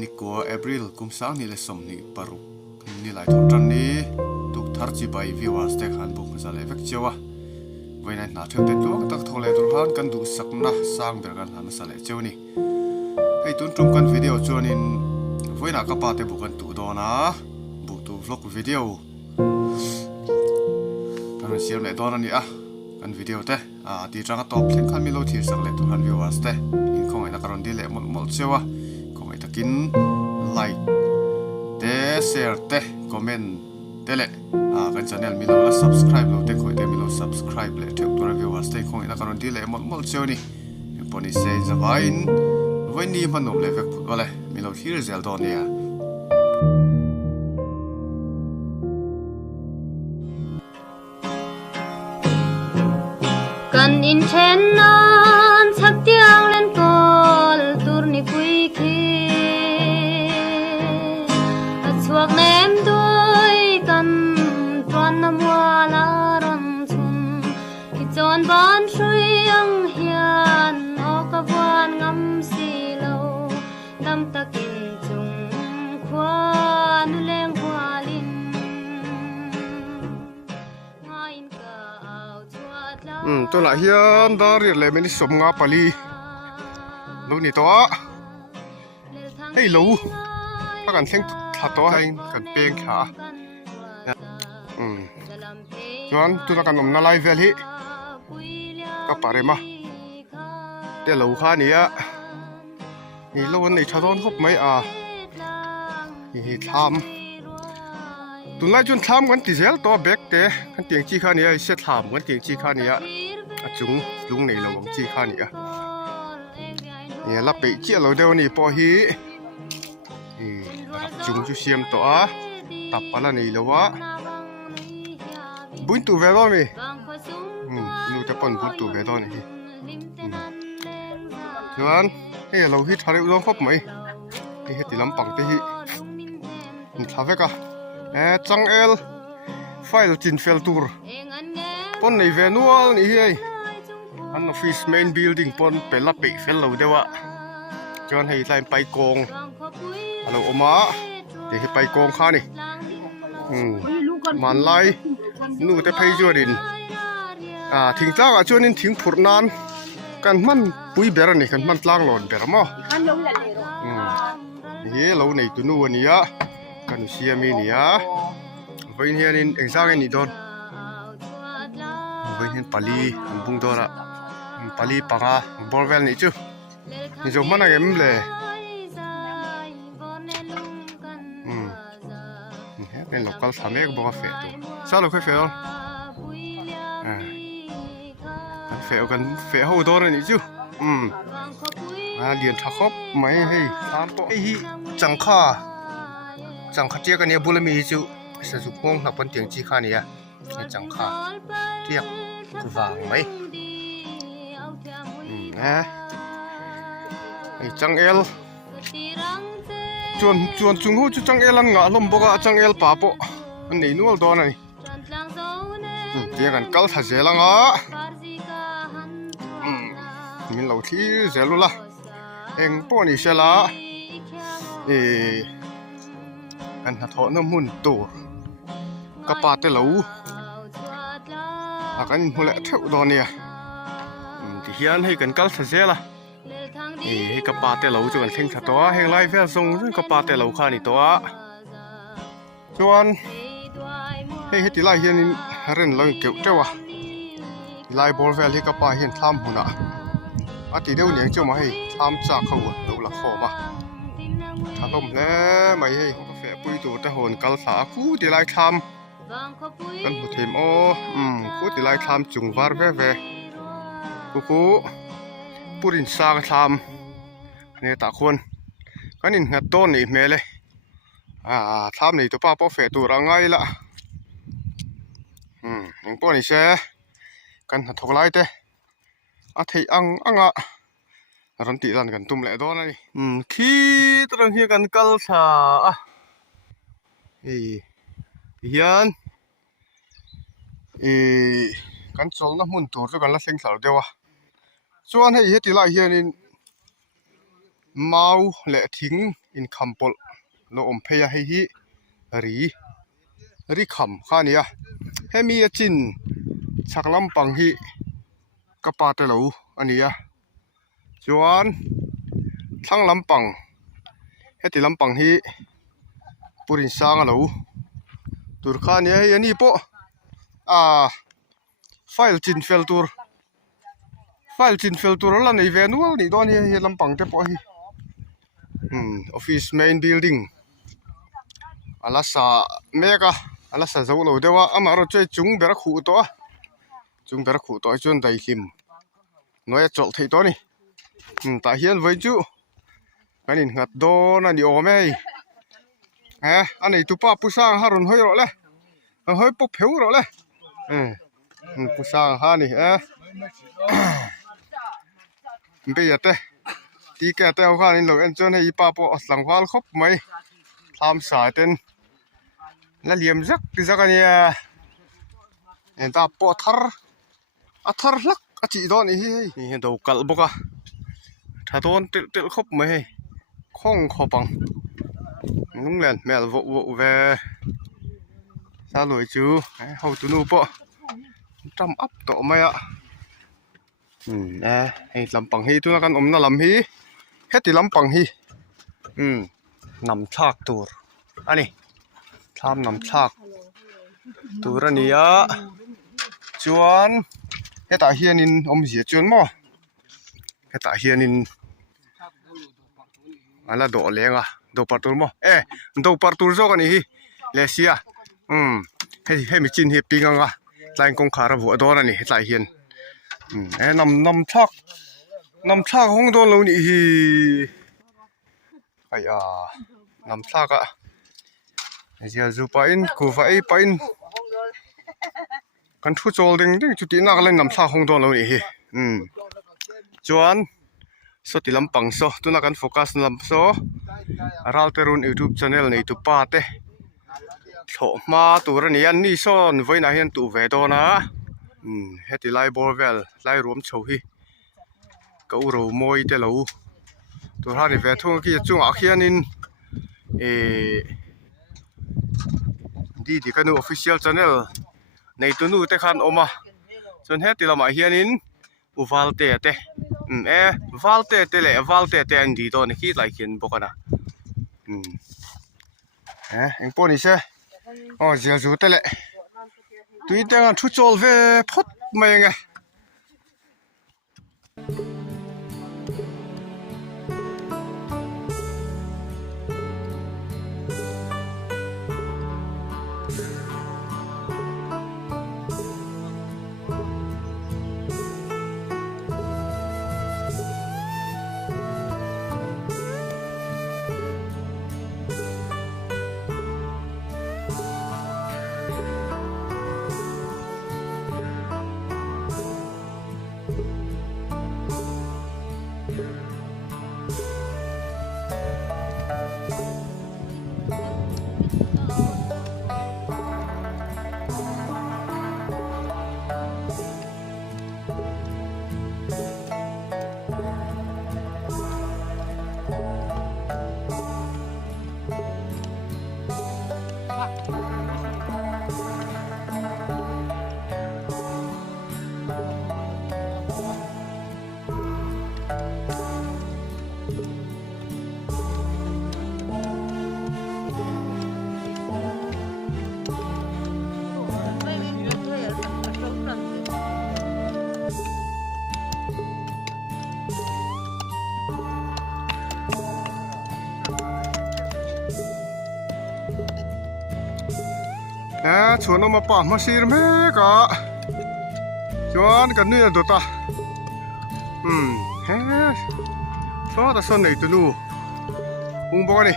นิกัวเอพริลกุมสางนี่เลสมนี่ปารุนี่หลายทอนจันนี้ตุกทาร์จิไปวิวาสเตคันบุกซาเลเวกเจวะไว้ในหน้าเทวเด็ดลวงตักทงเลตุรานกันดูสักนะสร้างเบรกันหันซาเลเจวนี่ให้ตุนตรงกันวิดีโอจวนินไว้หน้ากระปาเตบุกันตูดอนะบุกตูวล็อกวิดีโอกันเสียเลดอนันนี่อ่ะกันวิดีโอเตตีจังก็ตอบเส้นขันมิโลทีสักเลตุรันวิวาสเตอินคงไอ้นักการดีเล่หมดเจวะตะกินไลค์เตะแชร์เตะคอมเมนต์เตะเล่กันชาแนลมิโลและ subscribe เราเตะคอยเตะมิโล subscribe เลยเทปตัวรีวิวสเตะคงอีกนักการดีเล่หมดเชียวนี่ปนิเซจะไว้นี่มันหนุ่มเลยเวกพูดว่าเลยมิโลที่เซลดอนเนี่ยกันอินเทนนานสักเตียงเล่นกอลตูร์นี่คุยคีสวกเนมด้วยกันตวนน้ำวาลารันชุนที่จอนบ้านช่วยยังเฮียนออกกับวานงำสีเหลาดำตะกินจุงควานแรงควาลินง่ายกะเอาชวดลาตัวละเฮียนดาเรียนเลยไม่ได้สมงาปลีลูกนี่ตัวเฮ้ยลูถ้ากันเส้นขาตัวให้กันเปียงขาจวนตัวละกันนมนาไลเวลฮีก็ปาเรมาเดี๋ยวลูกข้านี่นี่ลูกนี่ชาดอนคบไหมนี่ทำตัวละจนทำกันติเซลตัวเบกเตะกันเตียงจีข้านี่เสร็จทำกันเตียงจีข้านี่จุงลุงในเราของจีข้านี่เนี่ยรับไปเจ้าเราเดี๋ยวนี้พอฮีจุงจุเสียมตัวตับปลานี่แล้ววะบุญตัวเวลามีนูจะปนบุญตัวเวลานี่ฉะนั้นเฮ้ยเราฮิตทาริอุดมครบไหมที่เฮ็ดที่ลำปังที่นี่ทาเวกจังเอลไฟล์จินเฟลตูร์ปนในเวนัวนี่เฮ้ยอันออฟฟิศเมนบิลดิ้งปนเป็นละปีเฟลเราเดี๋ยวจนให้ไล่ไปกองเราออกมาเดี๋ยวไปกองข้านี่มันไล่นู่แต่ไปจวดินทิ้งจ้างจวดินทิ้งผุดนานกันมันปุยเบรนี่กันมันล้างหลอนเบรมั้งนี่เราในตัวนู้นนี่กันเสียมีนี่ไว้เห็นเอ็งจ้างนี่โดนไว้เห็นปาลีบุ้งโดนปาลีปังบอลเวลนี่จูนี่จงมันอะไรมั้งเลยเป็นลูกสาวแม่ก็บอกว่าเฟะตัวชอบลูกเคยเฟะเฟะกันเฟะหัวโดนนี่จูเรียนทักคบไม่ให้ตามตัวไอ้จังข้าเจ้ากันเนี่ยบุลมีจูสสุพงนับเป็นเตียงจีข้านี่จังข้าเทียบกูฟังไหมไอ้จังเอลจวนจุงหูจังเอลันงะลมบอกจังเอลป่าปะอันนี้นู่นตัวนี่เดี๋ยวกันกัลทัศน์ละงะมีเหล่าที่เจลุละเอ็งป้อนี่เสละกันหัดถอน้ำมันตัวกระปาเตลูกันหัวเละเท่าตอนนี้ที่เฮียนให้กันกัลทัศน์ละให้กระปาเตลูจนเข่งถัดตัวแห่งไล่เฟลส่งกระปาเตลูข้านี่ตัวจวนให้ติไล่เฮียนเรื่องเราเกี่ยวเจ้าวะไล่บอลเฟลให้กระปาเฮียนทำหุ่นติเดียวเนี่ยเจ้ามาให้ทำจากเขาดูละขอมาถ้าล้มแล้วไม่ให้กาแฟปุยตัวแต่หนกัลสาคู่ติไล่ทำกันหัวเทมคู่ติไล่ทำจุงวาร์เว่คู่ปุรินซากทำเนี่ยตาคนกันนี่หัดต้นนี่เมเลยทำนี่ตัวป้าป้าเฟตัวร่างไงละยังป้อนี่เช่กันหัดทกไล่เต้ที่อังรันติรันกันตุ้มเละตัวนั่นขี้ตรังเฮียกันกัลซาเฮียนกันโซลน้ำมันตัวกันละเซ็งสาวเดียวส่วนให้เฮติไลเฮียน เมาและทิ้งอินคำปลโลอมเพยให้ฮิรีคำข้านี่ให้มีจินชักลำปังฮิกะปาเตลูอันนี้จวนทั้งลำปังให้ติลำปังฮิปุรินสางลูตุรข้านี่อันนี้ปะไฟล์จินเฟลตูร์ละในเวนัวนี่ตอนนี้ลำปังเตปะฮิoffice main building alasa mega alasa zolo dewa amaro choi chung bera khu to chun dai him noya chol thei to ni ta hian vai chu kanin ngat do na ni o me ani tu pa pusang harun hoi ro le hoi po pheu ro le pusang ha ni be ya te tí kẻ teo khan in lo en chon hei pa po aslang wal khop mai tham sa ten la liam zak ti zakania en ta po thar lak a chi don hi do kal boka tha don tel khop mai khong khopang nung len mel vo ve sa loi chu ho tu nu po tram up to mai hei lampang hi tu na kan omna lam hi heti lampang hi nam thak tur ani tham nam thak tur ania chuan heta hianin om zia chuan mo heta hianin ala do lenga do partur mo do partur zo ani hi lesia he mi chin hi pinganga tlain kong khara bu ador ani hetlai hian nam thak hong don lo ni hi ai nam thak zia zu pa in ku fa ai pa in kan thu chol ding chu ti nak len nam thak hong don lo ni hi chuan so ti lampang so tuna kan focus lam so ral terun YouTube channel nei tu pa te tho ma tur ni an ni son voina hian tu ve do na heti lai borvel lai rom chho hi ko ro moi te lo tur ha ni ve thung ki chung a khianin di kanu official channel nei tu nu te khan oma chon heti lama hianin uvalte te valte te an di don hi lai khin bokana eng poni se zia zu te le tui tang thu chol ve phot mai nge chuan oma pa ma sir me ka chuan kan ni do ta so ta son nei tu nu ung bo ni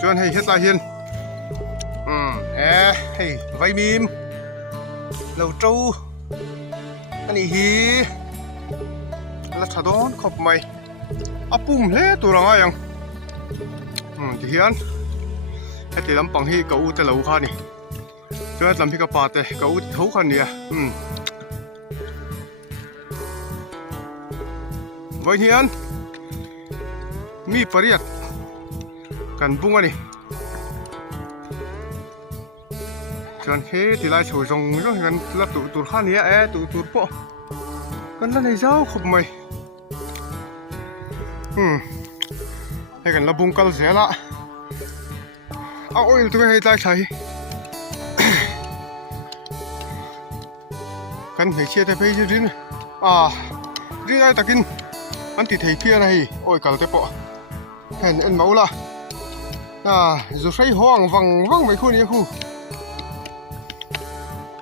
chuan hei het la hian hei vai mim lo trâu ani hi la thadon khop mai apum hle turanga yang ti hian heti lampang hi ka u te lo kha ni chuan lam hi ka pa te ka u tho khan ni vai hian มีปริยัดกันบุ้งอันนี้จนเฮ้ที่ไล่ช่วยส่งก็เห็นละตัวข้านี้ตัวปะกันนั่นไอ้เจ้าขบไหมให้กันละบุ้งกันเสียละเอาโอ้ยตัวให้ไล่ใช้กันให้เชียร์แต่ไปจริงriêng ai ta kinh ăn thịt thầy kia này ôi cả cái bọ hèn ăn máu là rồi say hoang vằng văng mấy khu này khu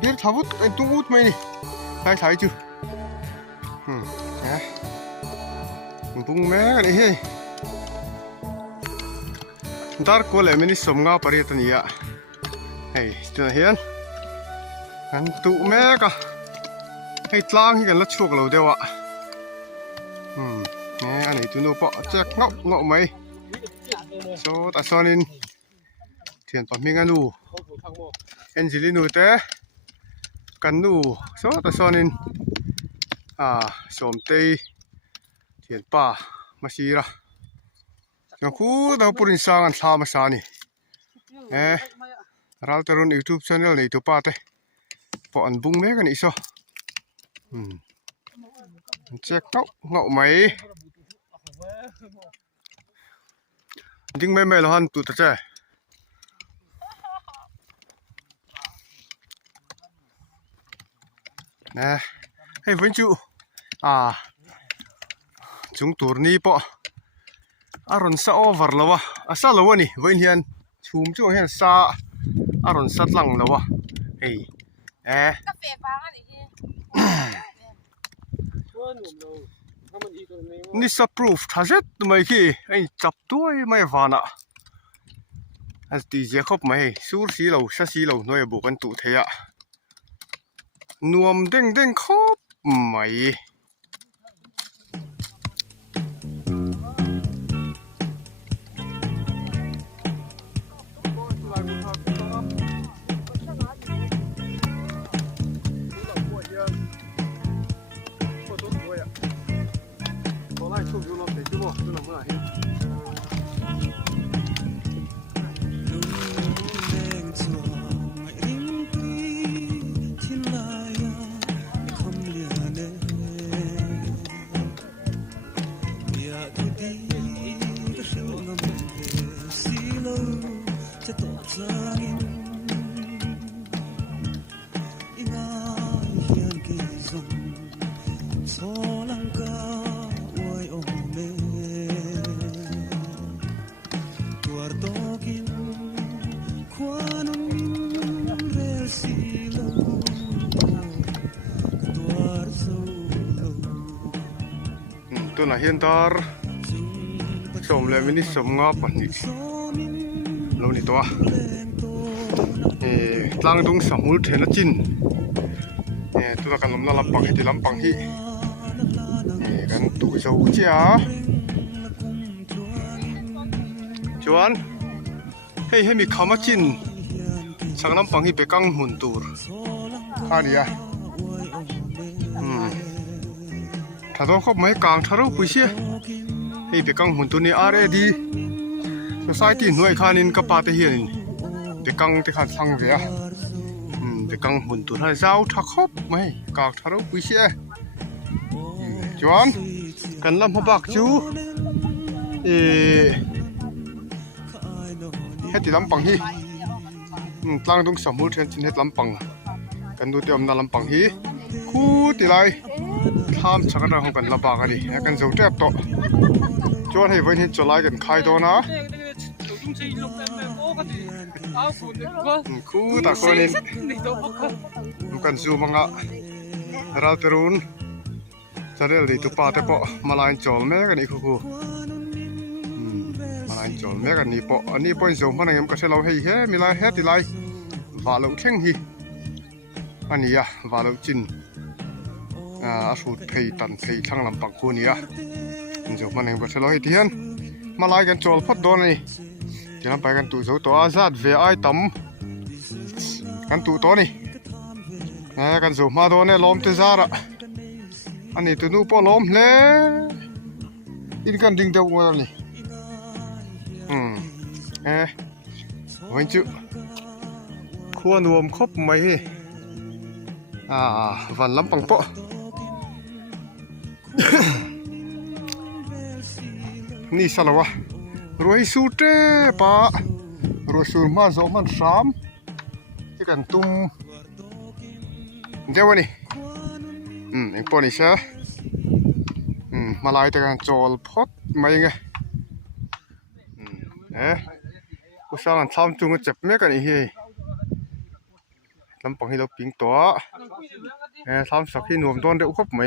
biết tháo vút anh tung út mày này thấy chưa bung mẹ cái này hey dar ko le mini somnga paritania hey chuna hian an tu mẹ cảให้ตลางกันละชวกเราเดียวนี่อันนี้ตัวนู้นปะแจกเงาไหมโซตัดซอนินเทียนปั๊มมีกันดูเอ็นจิลินูเตะกันดูโซตัดซอนินสมเตยเทียนป่ามาชีระอย่างคู่ดาวปุรินสร้างอันสามาสานี่เราจะrunning YouTube channel ในตัวป้าเตะปะอันบุ้งแม่กันอีกซะแจกเงาไหมจริงไม่ละหันตุตะเจ้นะให้วันจูจงตัวนี้ปะอารมณ์ซาโอเวอร์แล้ววะซาแล้ววะนี่วันเฮียนชุ่มจุ่มเฮียนซาอารมณ์สัตว์หลังแล้ววะเฮ้ยกาแฟฟ้าอะไรนี่สปรูฟท่าเจ็ดไม่ขี้ไอ้จับตัวไม่ฟานะอันที่เจ้าขบไม่สูรสีเหล่าชาสีเหล่าหน่วยบุกันตุเทียนวมเด้งขบไม่ตัวน่ะเฮียนตาร์สมเลยมินิสมงาปันนี่เรานี่ตัวตั้งตรงสมุทรเทนจินตัวกันลมน่าลำปังที่ลำปังที่กันตัวเจ้าเจ้าจวนให้มีคำว่าจินช่างลำปังที่ไปกังหุ่นตูร์อันนี้ถ้าต้องคบไม่กลางทารุปุยเชี่ยให้ไปกังหุ่นตัวนี้อะไรดีสายที่หน่วยขานินกับปาเตเฮียนไปกังที่ขัดสังเวียไปกังหุ่นตัวให้เจ้าถ้าคบไม่กลางทารุปุยเชี่ยจวนกันลำพบักจูให้ติดลำปังฮีตั้งตรงสมุทรเทนจินให้ลำปังกันดูเตรียมนาลำปังฮีคู่ติไลทำชักกระดังกันลำบากกันดิกันจะเจ็บโตจวนให้ไว้ที่จะไล่กันใครโตนะคู่ตะโกนินกันซูมังอะเราเตรุนจะเรียกดิตุปาเตปะมาลายจอลแม่กันอีกคู่มาลายจอลแม่กันนี่ปะอันนี้ปอยซูมันยังก็ใช้เราให้แค่มีลายแค่ติไลว่าเราเข่งฮีอันนี้ว่าเราจินสูตรเพยตันเพยทั้งลำปังคู่นี้จบมันเองก็ใช้เราให้ที่นั่นมาลายกันโจลพัดโดนนี่ที่นั่นไปกันตู่ตัวอาซาดเวียไอตั้มกันตู่ตัวนี่กันจบมาโดนเนี่ยล้มเตจาระอันนี้ตัวนู้นพอล้มเลยอินกันดิ่งเดียวกันนี่ วันจุควรรวมครบไหมวันลำปังเปาะ นี่สละวะรวยสูเตปะรวยสูมาโซมันสามที่กันตุ้มเดี๋ยววันนี้เอ็งปอนี่ใช่มาลายแต่กันจอลพอดมายังไงกูสร้างทำจุงก็เจ็บแม่กันอีกทีลำปังให้เราปิงตัวทำสักที่หน่วมต้นเดี๋ยวครบไหม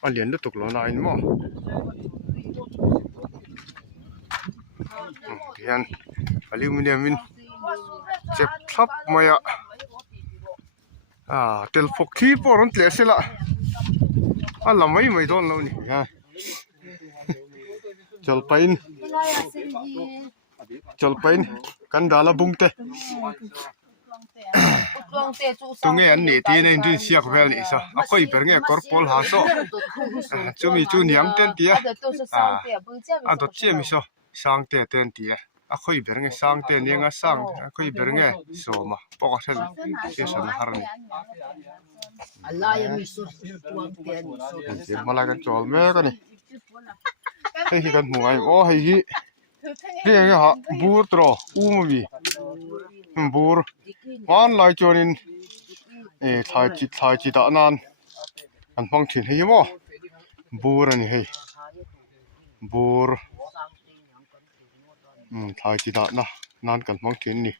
มาเหรียญดูตกหล่นายมั้งเรียนอลูมิเนียมเจ็บทับมาเตลฟกที่ปอรันเตลสิละลำไม่โดนแล้วนี่จลไปน์กันดาลบุงเตตรงนี้อันนี้ที่นี่ดูเสียกเวลิซะค่อยเป็นไงคอร์ปอลหาโซจะมีจุดยำเต็มที่ตัวเชี่ยมิโซสังเตเต็มที่ค่อยเป็นไงสังเตนี่ไงสังค่อยเป็นไงโซมาปกติเสียสมหาร์นี่เดี๋ยวมาลายกันจอลแม่กันนี่ให้กันหวยให้เรียกฮะบูตรอมวีบูร์วันลายจอนินทายจิตานานอันฟังถิ่นให้มั้งบูร์นี่ให้บูร์ทายจิตานานานกันฟังถิ่นนี่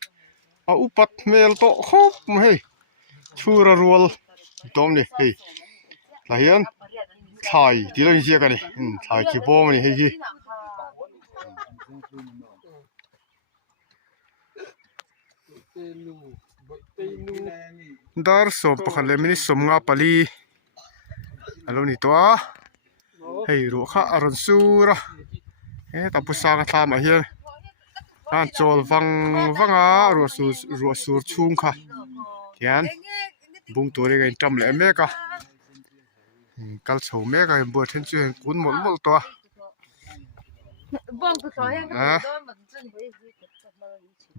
อุปัตเมลโตครบให้ชูระรัวตอมนี่ให้ลายอันทายที่เราเชื่อกันนี่ทายจีบอมนี่ให้ดาร์สมปะคันเลมินิสมงาปลีอารมณ์นี้ตัวให้รู้ข้าอารมณ์สูระตาปุษากระทำอะไรนั่นโจลฟังรัวสูชุ่มค่ะเขียนบุ้งตัวนี้กันจำเลยแม่ก็กัลโฉมแม่ก็บัวเทนจูเห็นกุนหมดตัว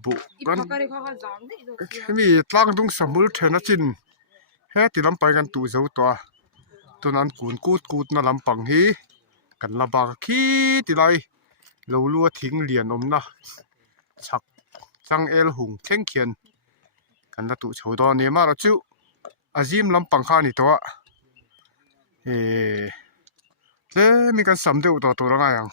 บุกันมีตั้งตรงสมุทรเทนจินแค่ที่ลำไปกันตู่เจ้าตัวนั้นกูดน่าลำปังฮีกันละบากขี้ที่ไรเราลัวทิ้งเหรียญนมนะชักจังเอลหุงเข่งเขียนกันละตู่เจ้าตัวนี้มาแล้วจู่อาจิมลำปังข้านี่ตัวมีการสำเร็จตัวละไงยัง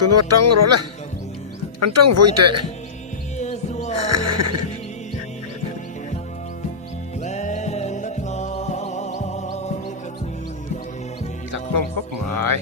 ตัวตั้งรอเลยอันตั้งไว้เตะตักน้ำครบหมาย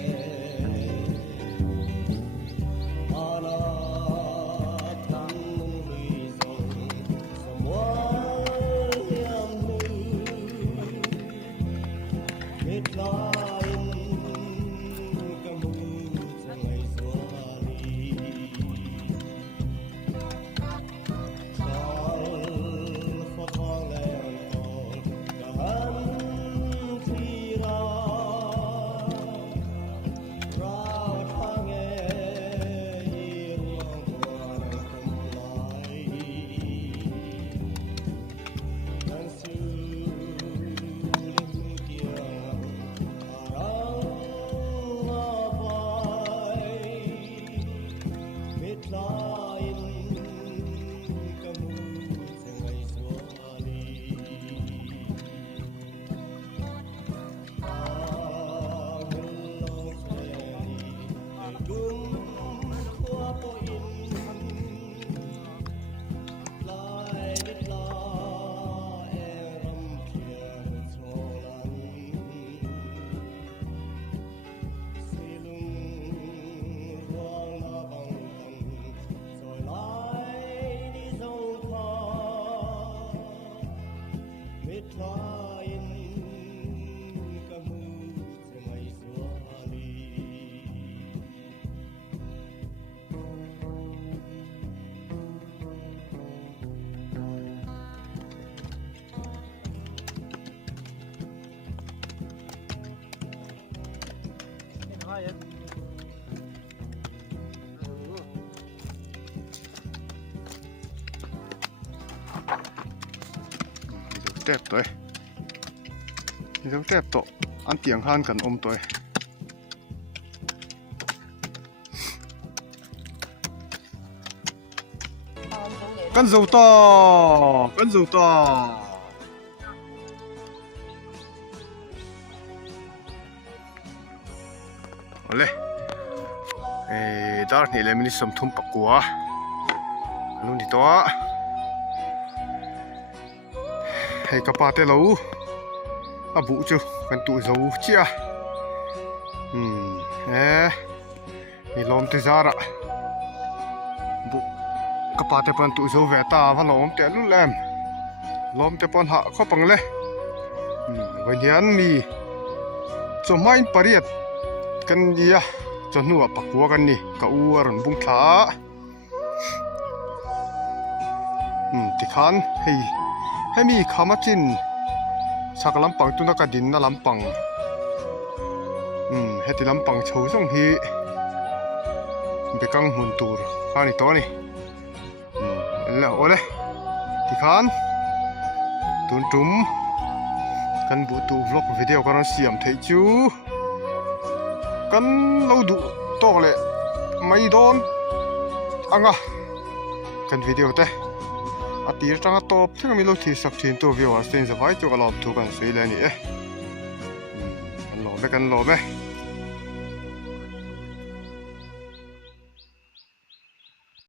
เต็บตัวนี่ต้องเต็บตัวอันเตียงข้านกันตัวกันสู่ต่อเอาเลยดาร์นี่เลยมินิสมทุ่มปักกัวนู่นที่ตัวให้กระปาเตลูอาบุจูกันตุจูเชียมีลมติซาระบุกระปาเตปันตุจูเวตาพันลมเตลุแลมลมเตปันหะข้อปังเลยวันนี้มีจอมไม่ปริยัดกันยีอะจนหัวปักหัวกันนี่กะอูรุนบุ้งขาติขันให้มีขามาจินสักลำปังตุนักดินน่ะลำปังให้ติลำปังโชว์ส่งฮีไปกังมุนตูร์ข้านี่ตัวนี่แล้วโอ้เลยติขันตุนจุ่มกันบูตูวล็อกวิดีโอกันเสียมเทจูกันเราดูโตเลยไม่โดนอ่ะกันวิดีโอเต้อาทิตย์จังตัวที่มีโลที่สักชิ้นตัววิวสเตนจะไว้จุกลอบทุกันสวยเลยนี่กันหล่อไหม